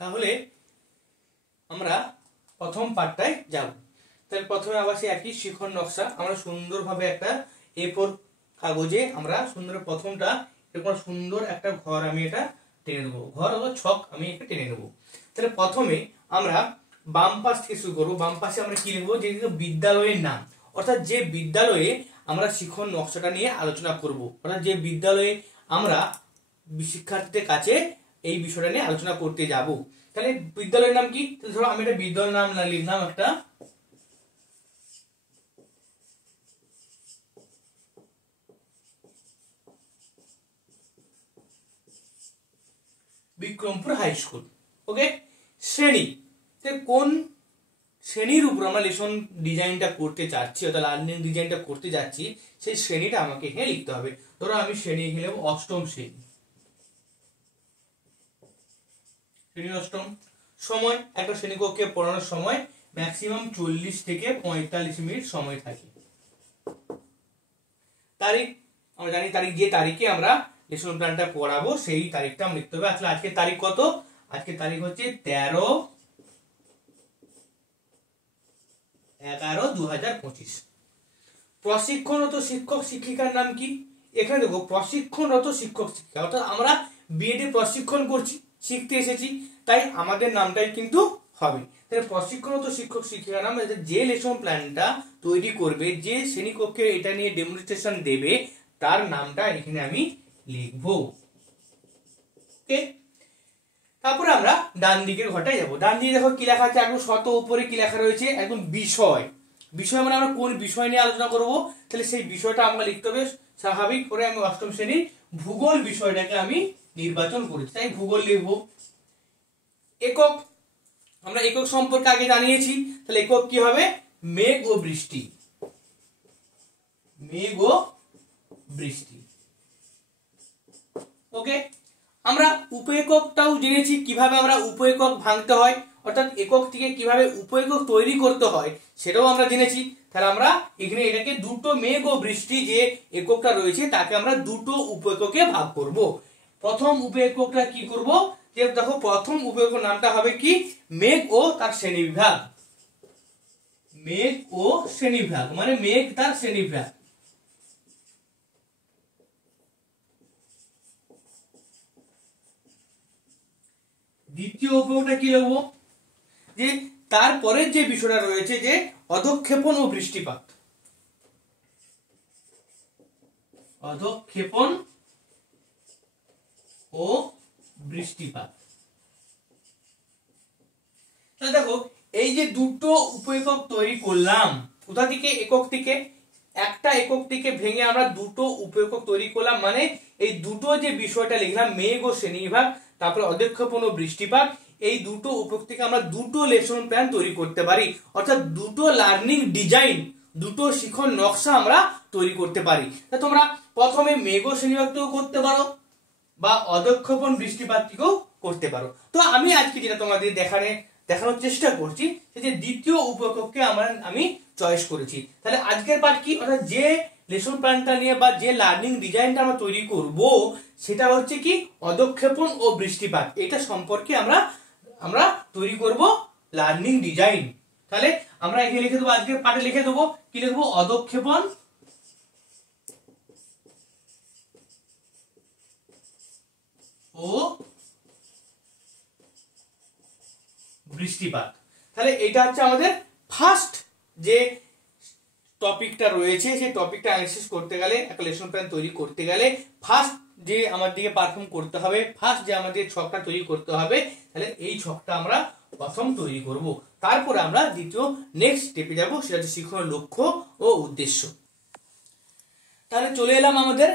তাহলে আমরা প্রথম পার্টটায় যাব। তাহলে প্রথমে আবার সেই একই শিখন নকশা আমরা সুন্দরভাবে একটা A4 কাগজে আমরা সুন্দর প্রথমটা এরকম সুন্দর একটা ঘর আমি এটা টেনে দেবো, ঘর অথবা ছক আমি এটা টেনে নেবো। তাহলে প্রথমে আমরা বাম পাশ থেকে শুরু করবো। বাম পাশে আমরা কি লিখবো, যে বিদ্যালয়ের নাম, অর্থাৎ যে বিদ্যালয়ে আমরা শিখন নকশাটা নিয়ে আলোচনা করব, অর্থাৎ যে বিদ্যালয়ে আমরা শিক্ষার্থীদের কাছে এই বিষয়টা নিয়ে আলোচনা করতে যাব। তাহলে বিদ্যালয়ের নাম কি, ধরো আমি একটা বিদ্যালয়ের নাম লিখলাম একটা বিক্রমপুর হাই স্কুল। ওকে, শ্রেণী, কোন শ্রেণীর উপর আমরা লেসন ডিজাইনটা করতে চাচ্ছি অর্থাৎ লার্নিং ডিজাইনটা করতে যাচ্ছি, সেই শ্রেণীটা আমাকে এখানে লিখতে হবে। ধরো আমি শ্রেণী এখানে লিখব অষ্টম শ্রেণী। শ্রেণী অষ্টম। সময়, একটা শ্রেণীকক্ষে পড়ানোর সময় ম্যাক্সিমাম 40 থেকে 45 মিনিট সময় থাকে। তারিখ, আমরা জানি তারিখ, যে তারিখে আমরা লেসন প্ল্যানটা পড়াবো সেই তারিখটা আমরা লিখতে হবে। আসলে আজকে তারিখ কত, আজকে তারিখ হচ্ছে 13/11/2025। প্রশিক্ষণরত শিক্ষক শিক্ষিকার নাম কি, এখানে দেখো প্রশিক্ষণরত শিক্ষক শিক্ষিকা, অর্থাৎ আমরা বিএড প্রশিক্ষণ করছি, শিখতে এসেছি, তাই আমাদের নামটাই কিন্তু হবে। তাহলে প্রশিক্ষণরত শিক্ষক শিক্ষিকার নাম, যে লেসন প্ল্যানটা তৈরি করবে, যে শ্রেণীকক্ষে এটা নিয়ে ডেমনস্ট্রেশন দেবে, তার নামটা এখানে আমি লিখবো। ওকে, তারপরে আমরা ডান দিকের ঘরটায় যাবো। ডান দিকে দেখো কি লেখা আছে, একদম শত উপরে কি লেখা রয়েছে, একদম বিষয়। বিষয় মানে আমরা কোন বিষয় নিয়ে আলোচনা করব, তাহলে সেই বিষয়টা আমরা লিখতে হবে। স্বাভাবিক করে আমি অষ্টম শ্রেণীর ভূগোল বিষয়টাকে আমি নির্বাচন করেছি, তাই ভূগোল লিখবো। একক, আমরা একক সম্পর্কে আগে জানিয়েছি, তাহলে একক কি হবে, মেঘ ও বৃষ্টি। মেঘ ও বৃষ্টি। ওকে, আমরা উপ-এককটাও জেনেছি, কিভাবে আমরা উপ-একক ভাঙতে হয়, অর্থাৎ একক থেকে কিভাবে উপ-একক তৈরি করতে হয় সেটাও আমরা জেনেছি। তাহলে আমরা এখানে এটাকে দুটো মেঘ ও বৃষ্টি যে এককটা রয়েছে তাকে আমরা দুটো উপ-এককে ভাগ করব। প্রথম উপ-এককটা কি করব, যে দেখো প্রথম উপ-একক নামটা হবে কি, মেঘ ও তার শ্রেণীবিভাগ। মেঘ ও শ্রেণীবিভাগ মানে মেঘ তার শ্রেণীবিভাগ। দ্বিতীয় উপ-এককটা কি লিখবো, যে তারপরের যে বিষয়টা রয়েছে, যে অধঃক্ষেপণ ও বৃষ্টিপাত। অধঃক্ষেপণ ও বৃষ্টিপাত। তাহলে দেখো এই যে দুটো উপ-একক তৈরি করলাম, কোথা থেকে, একক থেকে, একটা একক থেকে ভেঙে আমরা দুটো উপ-একক তৈরি করলাম, মানে এই দুটো যে বিষয়টা লিখলাম মেঘ ও শ্রেণীবিভাগ, তারপরে অধঃক্ষেপণ ও বৃষ্টিপাত, এই দুটো উপ-একক থেকে আমরা দুটো লেসন প্ল্যান তৈরি করতে পারি, অর্থাৎ দুটো লার্নিং ডিজাইন, দুটো শিখন নকশা আমরা তৈরি করতে পারি। তা তোমরা প্রথমে মেঘ ও শ্রেণীবিভাগ থেকেও করতে পারো বা অধঃক্ষেপণ বৃষ্টিপাত থেকেও করতে পারো। তো আমি আজকে যেটা তোমাদের দেখানোর চেষ্টা করছি, যে দ্বিতীয় উপ-একককে আমি চয়েস করেছি। তাহলে আজকের পার্ট কি, অর্থাৎ যে লেসন প্ল্যানটা নিয়ে বা যে লার্নিং ডিজাইনটা আমরা তৈরি করব সেটা হচ্ছে কি, অধঃক্ষেপণ ও বৃষ্টিপাত। এটা সম্পর্কে আমরা তৈরি করব লার্নিং ডিজাইন। তাহলে আমরা এখানে লিখে দেবো, আজকের পার্টে লিখে দেবো কি লিখবো, অধঃক্ষেপণ ও বৃষ্টিপাত। তাহলে এটা হচ্ছে আমাদের ফার্স্ট যে টপিকটা রয়েছে, সেই টপিকটা অ্যানালাইসিস করতে গেলে, একটা লেসন প্ল্যান তৈরি করতে গেলে ফার্স্ট যে আমাদেরকে পারফর্ম করতে হবে, ফার্স্ট যে আমাদের ছকটা তৈরি করতে হবে, তাহলে এই ছকটা আমরা প্রথম তৈরি করব। তারপরে আমরা দ্বিতীয় নেক্সট স্টেপে যাব, সেটা হচ্ছে শিক্ষণের লক্ষ্য ও উদ্দেশ্য। তাহলে চলে এলাম আমাদের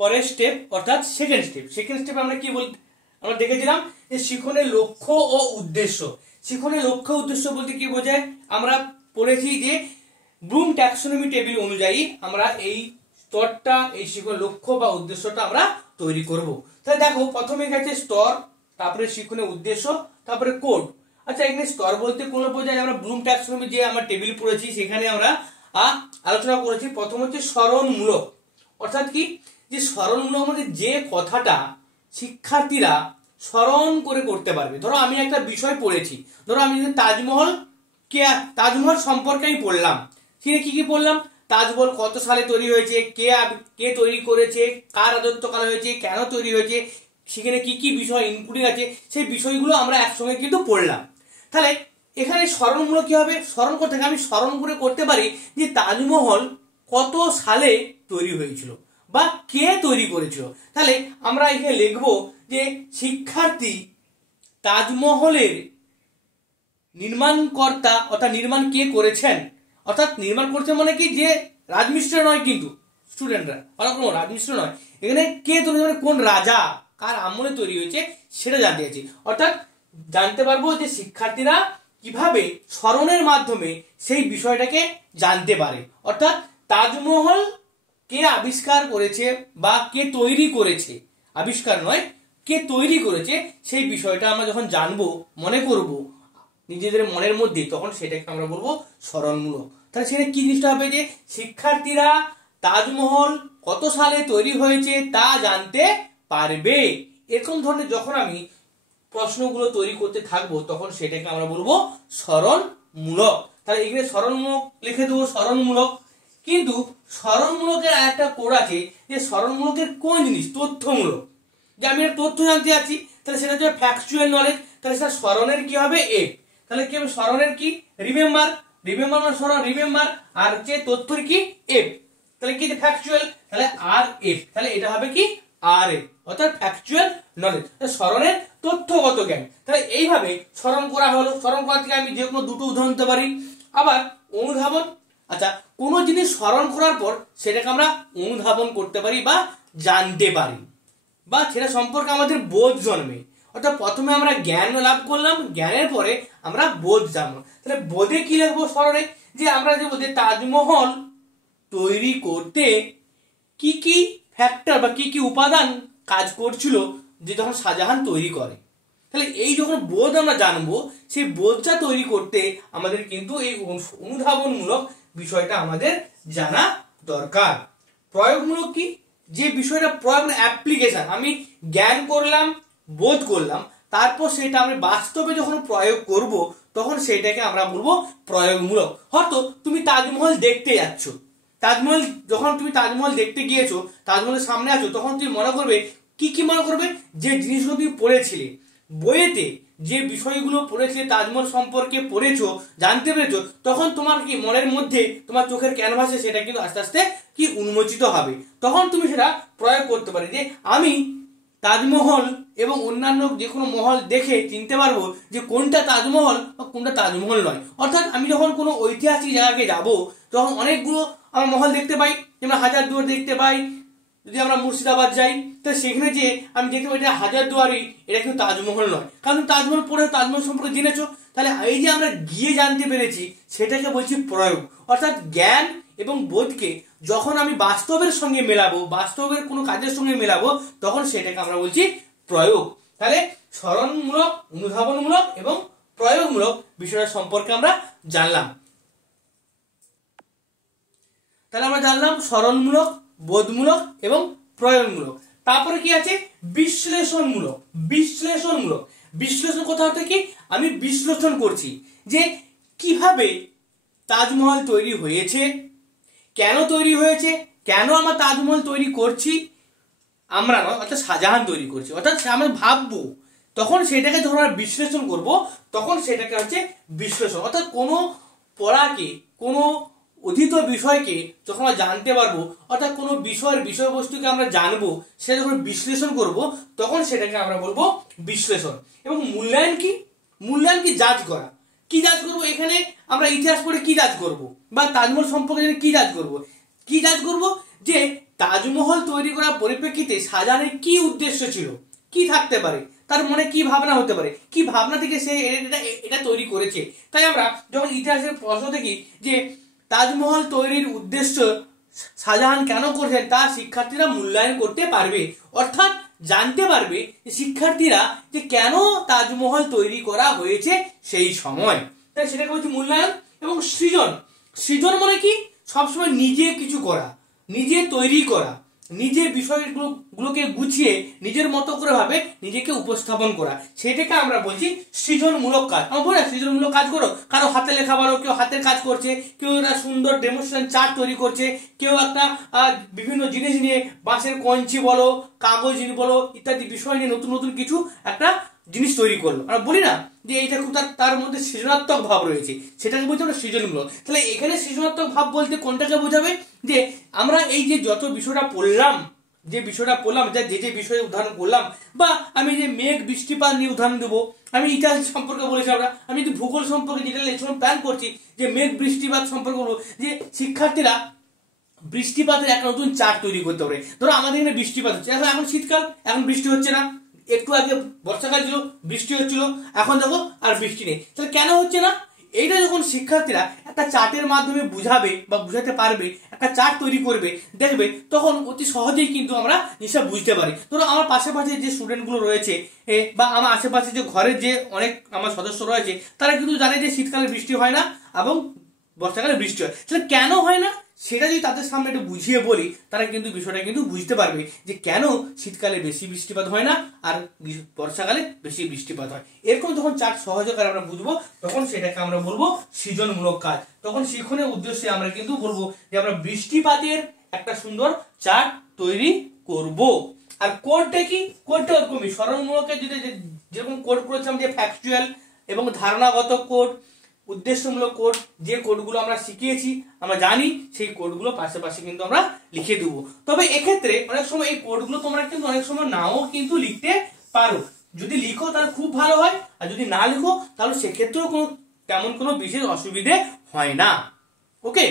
পরের স্টেপ, অর্থাৎ সেকেন্ড স্টেপ। সেকেন্ড স্টেপ আমরা কি আমরা দেখেছিলাম যে শিক্ষণের লক্ষ্য ও উদ্দেশ্য। শিক্ষণের লক্ষ্য উদ্দেশ্য বলতে কি বোঝায়, আমরা পড়েছি যে ব্লুম ট্যাক্সোনমি টেবিল অনুযায়ী আমরা এই স্তরটা, এই শিক্ষণ লক্ষ্য বা উদ্দেশ্যটা আমরা তৈরি করব। তাহলে দেখো প্রথমে গেছে স্তর, তারপরে শিক্ষণের উদ্দেশ্য, তারপরে কোড। আচ্ছা, এখানে স্তর বলতে কোন বোঝায়, আমরা ব্লুম ট্যাক্সোনমি যে আমরা টেবিল পড়েছি সেখানে আমরা আলোচনা করেছি। প্রথম হচ্ছে স্মরণমূলক, অর্থাৎ কি, যে স্মরণমূলক মানে যে কথাটা শিক্ষার্থীরা স্মরণ করে করতে পারবে। ধরো আমি একটা বিষয় পড়েছি, ধরো আমি তাজমহল তাজমহল সম্পর্কে আমি পড়লাম, সেখানে কি কি পড়লাম, তাজমহল কত সালে তৈরি হয়েছে, কে তৈরি করেছে, কার রাজত্বকাল হয়েছে, কেন তৈরি হয়েছে, সেখানে কি কি বিষয় ইনক্লুডিং আছে, সেই বিষয়গুলো আমরা একসঙ্গে কিন্তু পড়লাম। তাহলে এখানে স্মরণমূলক কি হবে, স্মরণ করতে আমি স্মরণ করে করতে পারি যে তাজমহল কত সালে তৈরি হয়েছিল বা কে তৈরি করেছিল। তাহলে আমরা এখানে লিখবো যে শিক্ষার্থী তাজমহলের নির্মাণকর্তা অর্থাৎ নির্মাণ কে করেছেন, অর্থাৎ নির্মাণ করছে মানে কি যে রাজমিস্ত্রি নয়, কিন্তু স্টুডেন্টরা অর্থাৎ কোনো রাজমিস্ত্রি নয়, এখানে কে তৈরি মানে কোন রাজা কার আমলে তৈরি হয়েছে সেটা জানতে চাইছি। অর্থাৎ জানতে পারবো যে শিক্ষার্থীরা কিভাবে স্মরণের মাধ্যমে সেই বিষয়টাকে জানতে পারে। অর্থাৎ তাজমহল কে আবিষ্কার করেছে বা কে তৈরি করেছে, আবিষ্কার নয় কে তৈরি করেছে, সেই বিষয়টা আমরা যখন জানবো মনে করব নিজেদের মনের মধ্যে, তখন সেটাকে আমরা বলবো স্মরণমূলক। তাহলে সেটা কি জিনিসটা হবে যে শিক্ষার্থীরা তাজমহল কত সালে তৈরি হয়েছে তা জানতে পারবে। এরকম ধরনের যখন আমি প্রশ্নগুলো তৈরি করতে থাকবো তখন সেটাকে আমরা বলবো স্মরণমূলক। তাহলে এখানে স্মরণমূলক লিখে দেবো, স্মরণমূলক। কিন্তু স্মরণমূলকের একটা কোড আছে যে স্মরণমূলকের কোন জিনিস তথ্যমূলক, যে আমি একটা তথ্য জানতে যাচ্ছি, তাহলে সেটা হচ্ছে ফ্যাকচুয়াল নলেজ, তাহলে সেটা স্মরণের কি হবে এফ। তাহলে কি হবে স্মরণের কি রিমেম্বার, রিমেম্বার মানে স্মরণ রিমেম্বার, আর হচ্ছে তথ্যের কি এফ, তাহলে কি ফ্যাকচুয়াল, তাহলে আর এফ, তাহলে এটা হবে কি আর এফ অর্থাৎ ফ্যাকচুয়াল নলেজ, স্মরণের তথ্যগত জ্ঞান। তাহলে এইভাবে স্মরণ করা হলো। স্মরণ করা থেকে আমি যে কোনো দুটো উদাহরণ দিতে পারি। আবার অনুধাবন, আচ্ছা কোনো জিনিস স্মরণ করার পর সেটাকে আমরা অনুধাবন করতে পারি বা জানতে পারি, বা সেটা সম্পর্কে আমাদের বোধ জন্মে। অর্থাৎ প্রথমে আমরা জ্ঞান লাভ করলাম, জ্ঞানের পরে আমরা বোধ জানবো। তাহলে বোধে কি লিখবো স্মরণে, যে আমরা যে বোধে তাজমহল তৈরি করতে কি কি ফ্যাক্টর বা কি কি উপাদান কাজ করছিল যে যখন শাহজাহান তৈরি করে। তাহলে এই যখন বোধ আমরা জানবো, সেই বোধটা তৈরি করতে আমাদের কিন্তু এই অনুধাবনমূলক বিষয়টা আমাদের জানা দরকার। প্রয়োগমূলক কি, যে বিষয়টা প্রয়োগ অ্যাপ্লিকেশন, আমি জ্ঞান করলাম বোধ করলাম, তারপর সেটা আমি বাস্তবে যখন প্রয়োগ করব তখন সেটাকে আমরা বলবো প্রয়োগমূলক। হয়তো তুমি তাজমহল দেখতে যাচ্ছ, তাজমহল যখন তুমি তাজমহল দেখতে গিয়েছো, তাজমহলের সামনে আছো, তখন তুমি মনে করবে কি মনে করবে, যে জিনিসগুলো তুমি পড়েছিলে বইয়েতে, যে বিষয়গুলো পড়েছিলে তাজমহল সম্পর্কে পড়েছো জানতে পেরেছো, তখন তোমার কি মনের মধ্যে তোমার চোখের ক্যানভাসে সেটা কিন্তু আস্তে আস্তে কি উন্মোচিত হবে। তখন তুমি সেটা প্রয়োগ করতে পারি যে আমি তাজমহল এবং অন্যান্য যে কোনো মহল দেখে চিনতে পারবো যে কোনটা তাজমহল বা কোনটা তাজমহল নয়। অর্থাৎ আমি যখন কোনো ঐতিহাসিক জায়গাকে যাব, তখন অনেকগুলো আমরা মহল দেখতে পাই, যেমন হাজারদুয়ার দেখতে পাই, যদি আমরা মুর্শিদাবাদ যাই তো সেখানে যে আমি দেখতে পাই এটা হাজারদুয়ারি, এটা কিন্তু তাজমহল নয়, কারণ তাজমহল পড়ে তাজমহল সম্পর্কে জেনেছো। তাহলে এই যে আমরা গিয়ে জানতে পেরেছি সেটাকে বলছি প্রয়োগ। অর্থাৎ জ্ঞান এবং বোধকে যখন আমি বাস্তবের সঙ্গে মেলাবো, বাস্তবের কোনো কাজের সঙ্গে মেলাবো, তখন সেটাকে আমরা বলছি প্রয়োগ। তাহলে স্মরণমূলক, অনুধাবনমূলক এবং প্রয়োগমূলক বিষয়টা সম্পর্কে আমরা জানলাম। তাহলে আমরা জানলাম স্মরণমূলক, বোধমূলক এবং প্রয়োগমূলক। তারপরে কি আছে বিশ্লেষণমূলক। বিশ্লেষণমূলক, বিশ্লেষণ কথা হচ্ছে কি আমি বিশ্লেষণ করছি যে কিভাবে তাজমহল তৈরি হয়েছে, কেন তৈরি হয়েছে, কেন আমরা তাজমহল তৈরি করছি, আমরা নয় অর্থাৎ শাহজাহান তৈরি করছি, অর্থাৎ আমরা ভাববো, তখন সেটাকে যখন আমরা বিশ্লেষণ করব তখন সেটাকে হচ্ছে বিশ্লেষণ। অর্থাৎ কোনো পড়াকে, কোনো অধীত বিষয়কে যখন আমরা জানতে পারবো, অর্থাৎ কোনো বিষয়ের বিষয়বস্তুকে আমরা জানবো, সেটা যখন বিশ্লেষণ করব তখন সেটাকে আমরা বলবো বিশ্লেষণ। এবং মূল্যায়ন কি, মূল্যায়ন কি জাজ করা, কি জাজ করবো, এখানে আমরা ইতিহাস পড়ে কি জাজ করব, বা তাজমহল সম্পর্কে কি জাজ করব, কি জাজ করব যে তাজমহল তৈরি করার পরিপ্রেক্ষিতে শাহজাহানের কি উদ্দেশ্য ছিল, কি থাকতে পারে, তার মনে কি ভাবনা হতে পারে, কি ভাবনা থেকে সে এটা তৈরি করেছে। তাই আমরা যখন ইতিহাসের প্রশ্ন দেখি যে তাজমহল তৈরির উদ্দেশ্য শাহজাহান কেন করেছেন, তা শিক্ষার্থীরা মূল্যায়ন করতে পারবে। অর্থাৎ জানতে পারবে শিক্ষার্থীরা যে কেন তাজমহল তৈরি করা হয়েছে সেই সময়। তাই সেটাকে হচ্ছে মূল্যায়ন। এবং সৃজন, সৃজন মানে কি সবসময় নিজে কিছু করা, নিজে তৈরি করা, নিজে বিষয়গুলোকে গুছিয়ে নিজের মতো করে ভাবে নিজেকে উপস্থাপন করা, সেটাকে আমরা বলছি সৃজনমূলক কাজ। আমরা বলি না সৃজনমূলক কাজ করো, কারো হাতে লেখা বলো, কেউ হাতের কাজ করছে, কেউ একটা সুন্দর ডেমনস্ট্রেশন চার্ট তৈরি করছে, কেউ একটা বিভিন্ন জিনিস নিয়ে বাঁশের কঞ্চি বলো, কাগজ বলো ইত্যাদি বিষয় নিয়ে নতুন নতুন কিছু একটা জিনিস তৈরি করলো। আমরা বলি না যে এইটা খুব তার মধ্যে সৃজনাত্মক ভাব রয়েছে, সেটাকে বলছি আমরা সৃজনমূলক। তাহলে এখানে সৃজনাত্মক ভাব বলতে কোনটাকে বোঝাবে, যে আমরা এই যে যত বিষয়টা পড়লাম, যে বিষয়টা পড়লাম, যে যে বিষয়ে উদাহরণ করলাম, বা আমি যে মেঘ বৃষ্টিপাত নিয়ে উদাহরণ দেবো, আমি ইতিহাস সম্পর্কে বলেছি, আমি যদি ভূগোল সম্পর্কে যেটা লেসন প্ল্যান করছি যে মেঘ বৃষ্টিপাত সম্পর্কে বলবো, যে শিক্ষার্থীরা বৃষ্টিপাতের একটা নতুন চার্ট তৈরি করতে পারে। ধরো আমাদের এখানে বৃষ্টিপাত হচ্ছে, এখন শীতকাল, এখন বৃষ্টি হচ্ছে না, একটু আগে বর্ষাকাল ছিল বৃষ্টি হচ্ছিল, এখন দেখো আর বৃষ্টি নেই। তাহলে কেন হচ্ছে না? এইটা যখন শিক্ষার্থীরা একটা চার্টের মাধ্যমে বুঝাবে বা বুঝাতে পারবে, একটা চার্ট তৈরি করবে, দেখবে, তখন অতি সহজেই কিন্তু আমরা জিনিসটা বুঝতে পারি। ধরো আমার পাশাপাশি যে স্টুডেন্টগুলো রয়েছে বা আমার আশেপাশে যে ঘরের যে অনেক আমার সদস্য রয়েছে, তারা কিন্তু জানে যে শীতকালে বৃষ্টি হয় না এবং বর্ষাকালে বৃষ্টি হয়। তাহলে কেন হয় না সেটা যদি তাদের সামনে একটু বুঝিয়ে বলি, তারা কিন্তু বিষয়টা কিন্তু বুঝতে পারবে যে কেন শীতকালে বেশি বৃষ্টিপাত হয় না আর বর্ষাকালে বেশি বৃষ্টিপাত হয়। এরকম যখন চার্ট সহজে আমরা বুঝবো, তখন সেটাকে আমরা বলবো সৃজনমূলক কাজ। তখন শিক্ষণের উদ্দেশ্যে আমরা কিন্তু বলবো যে আমরা বৃষ্টিপাতের একটা সুন্দর চার্ট তৈরি করব। আর কোডটা কি? কোডটা ওরকমই স্মরণমূলকের যদি যেরকম কোড করেছিলাম যে ফ্যাকচুয়াল এবং ধারণাগত কোড, উদ্দেশ্যমূলক কোড, যে কোডগুলো আমরা শিখিয়েছি আমরা জানি, সেই কোডগুলো পাশাপাশি কিন্তু আমরা লিখে দেবো। তবে এক্ষেত্রে অনেক সময় এই কোডগুলো তোমরা কিন্তু অনেক সময় নাও কিন্তু লিখতে পারো। যদি লিখো তাহলে খুব ভালো হয়, আর যদি না লিখো তাহলে সেক্ষেত্রেও তেমন কোনো বিশেষ অসুবিধে হয় না। ওকে।